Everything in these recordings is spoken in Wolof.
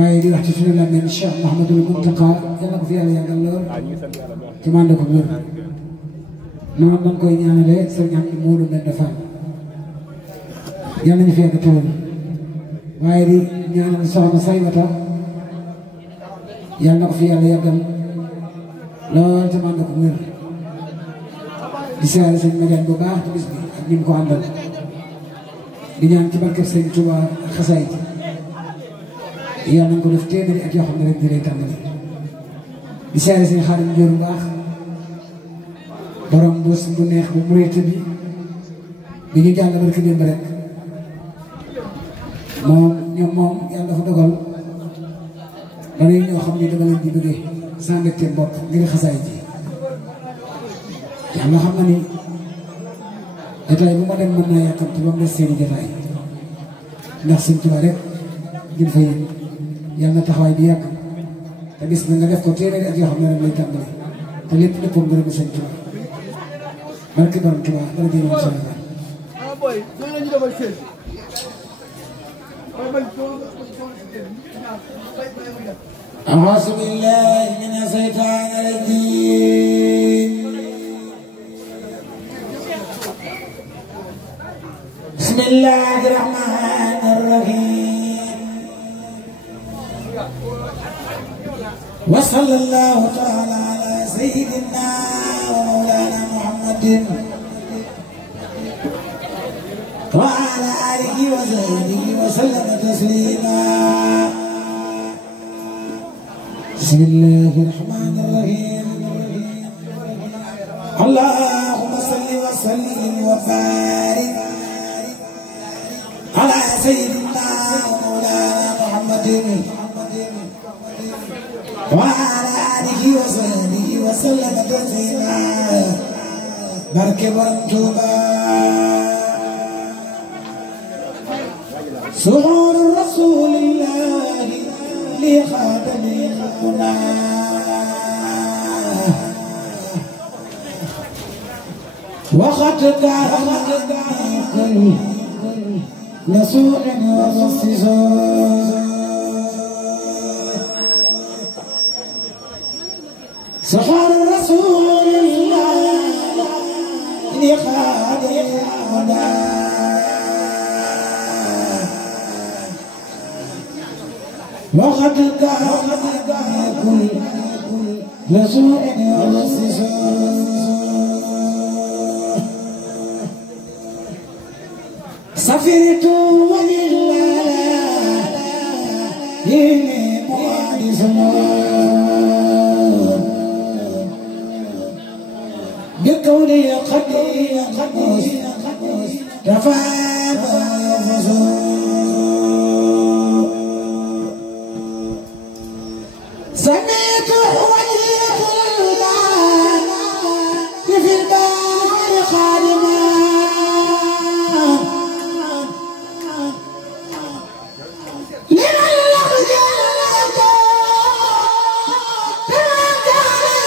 waaye di wax ci suñu lameen Cheikh Mouhamadul Mountakha yàlla ko fi yàlla yàggal lool ci mànd ko wér noonu dañ koy ñaanale sëriñ am Moodu Mbend Fall yàlla nañu fi yàgg tawal waaye di ñaanal soxna Saybata yàlla na ko fi yàlla yàggal lool ci mànd ko wér di siyaare sëñ Madiane bu baax ci bis bi ak ñi mu ko àndal di ñaan ci barkeb sëñ Touba ak xasaay yàlla nañ ko def téeméeri at yoo xam ne rek di lay tàmbali di siyaare sëñ Xaadim Njóor bu baax borom bés bu neex bu murit bi ñu jàll barki démb rek moom yàlla dafa dogal dañuy ñoo xam ni dama leen di bëggee sans mbégte bopp ngir xasaay ji yàlla xam na ni jotaay bu ma dem mën naa yàkkamti ba mu des seeni jotaay ndax sëñ Tuubaa rek ngir fa yéen yàlla na taxawaay bi yàgg te gis na nga def ko téeméeri at yoo xam ne rek lay tàmbali te lépp léppam ngërëmu sëñ Tuubaa barke borom Tuubaa dara jëloon Sénégal أعوذ بالله من الشيطان الرجيم بسم الله الرحمن الرحيم وصلى الله تعالى على سيدنا ومولانا محمد وعلى آله وصحبه وسلم تسليما بسم الله الرحمن الرحيم اللهم صل وسلم وبارك على سيدنا ومولانا محمد وعلى آله وصحبه وسلم تسليما بركة ورمتوبا سرور رسول الله لخاتم القنا وقد كان كل نسوء ومصيص سرور رسول الله لخاتم القنا وقد كان كل نسوء ومصيص سفرت ولله يني مهندس بقولي قدير تفاعل سمعت ولية البان في البان خادما لمن لخجلت بما كان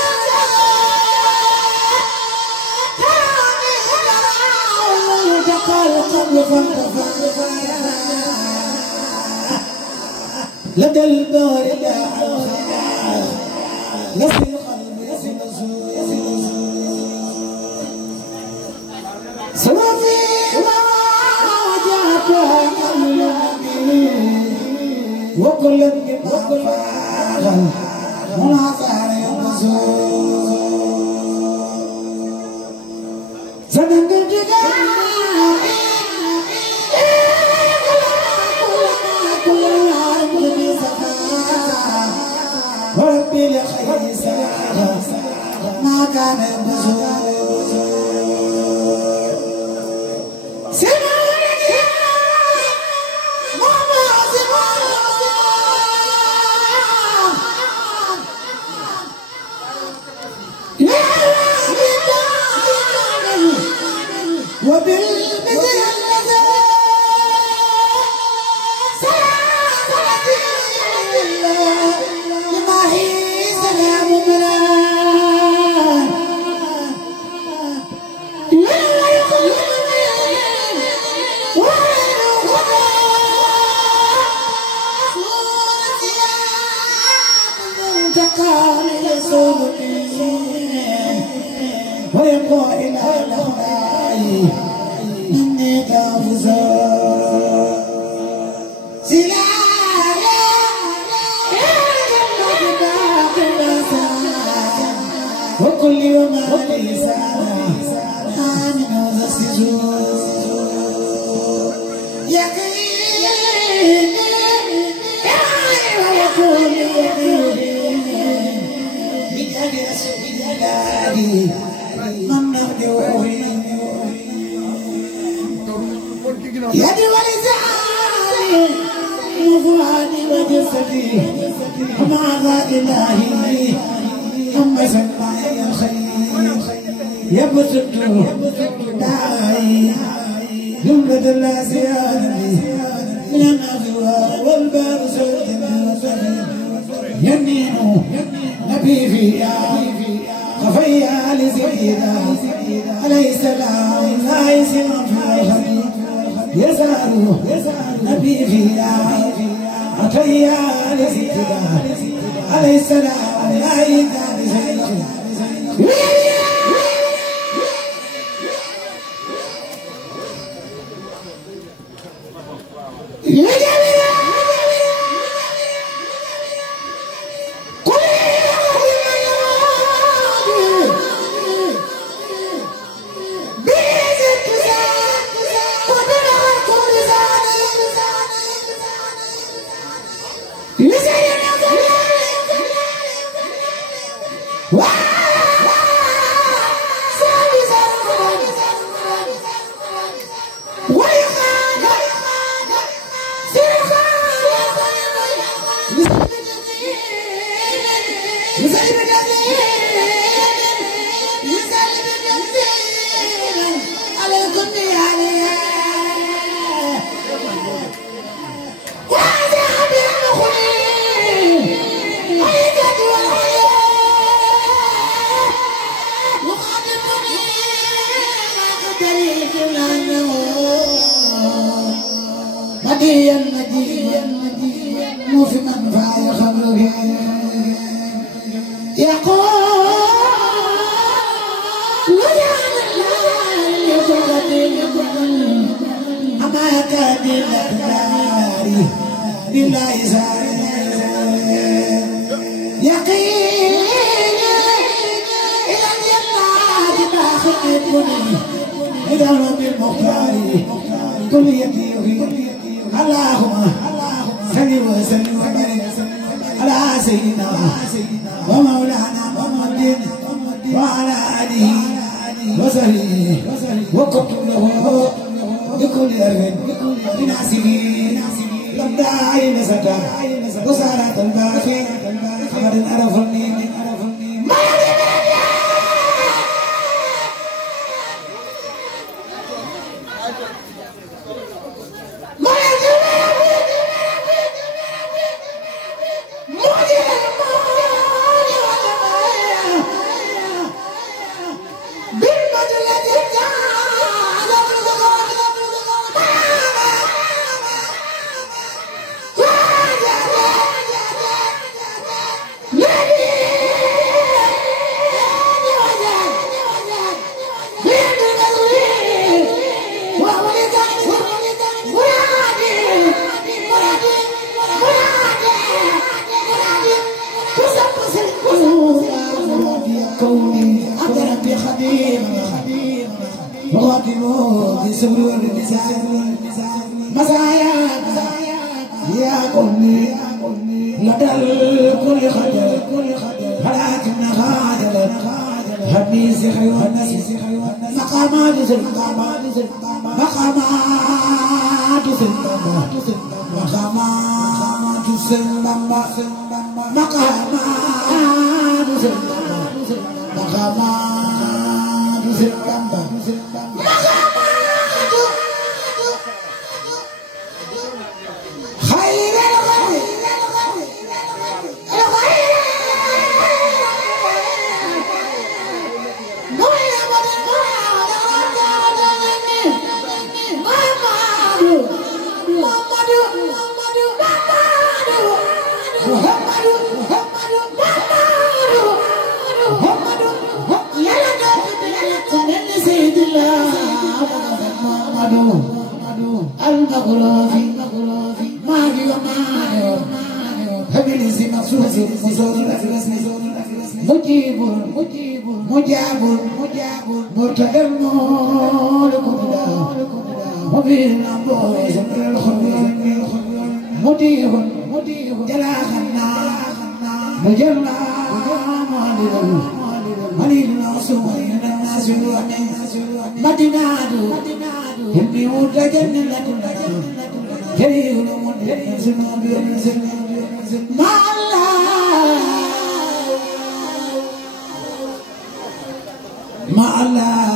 تراني قبل فانتفى لدى البار لا نفس القلب يسمى سوى في وجهتها وكل فاغا منافع ينبسوا سنن الجدال كل العالم وربي لخير ساعة ما كان يبزور سمعني ماما لا وبالمثل الذي لما هي سلام ملان انتقال لسلمي ويبقى إلى الأخلاق إني كافزا سلالا وكل يوم لسانا آمن وزسجون يقين ويقول يقين بجد رسول جلالي من نرجوه يدي ولساني وفؤادي وجسدي ومع ذات إلهي ثم سمعي الخير يبسط داعي جملة الأسيان من الأغوار والباب سلطان يمين نبي فيها خفيا لسيدا عليه السلام لا يسمع في الخير يسأل نبي فيها خفيا لسيدا عليه السلام لا يسمع في الخير Muhammadu المغروف ماضي ومانع فبلس مخصوص مجيب مجاب مرتدى المولك مبين أبوه مدير جلا خنا مجلا مليل ناصوين ناسوين مدينادو هندي ودجن لدن جريء المنزل ما الله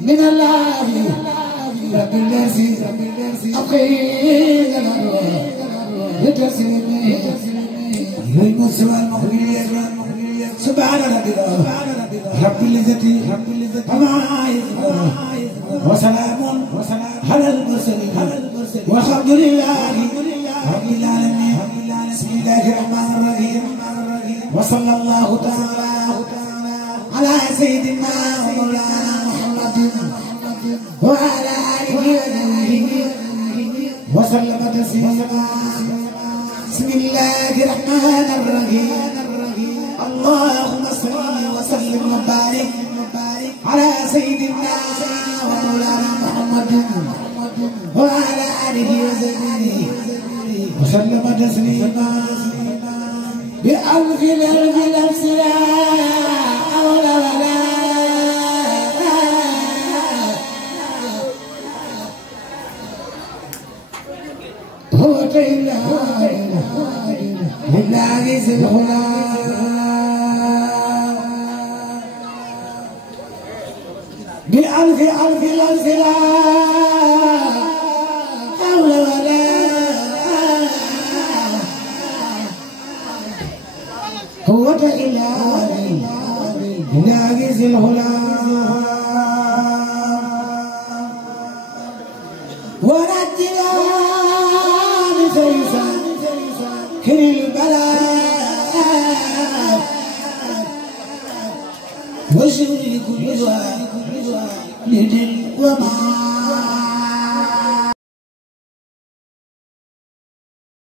من الله رب الذي أقيل بتسليمي للمسوى المخبرية سبحان رب العزة عما يصفون وسلام على المرسلين والحمد لله رب العالمين بسم الله الرحمن الرحيم وصلى الله تعالى على سيدنا ومولانا محمد وعلى آله وسلم تسليما بسم الله الرحمن الرحيم اللهم صل وسلم وبارك على سيدنا ومولانا محمد وعلى آله وسلم تسليما بألف الألف لا حول ولا قوة إلا بالله ذي العلا بألف الألف لا حول ولا قوة إلا بالله ذي العلا ونجنا بسيسا كل البلاء وشر كل والد وما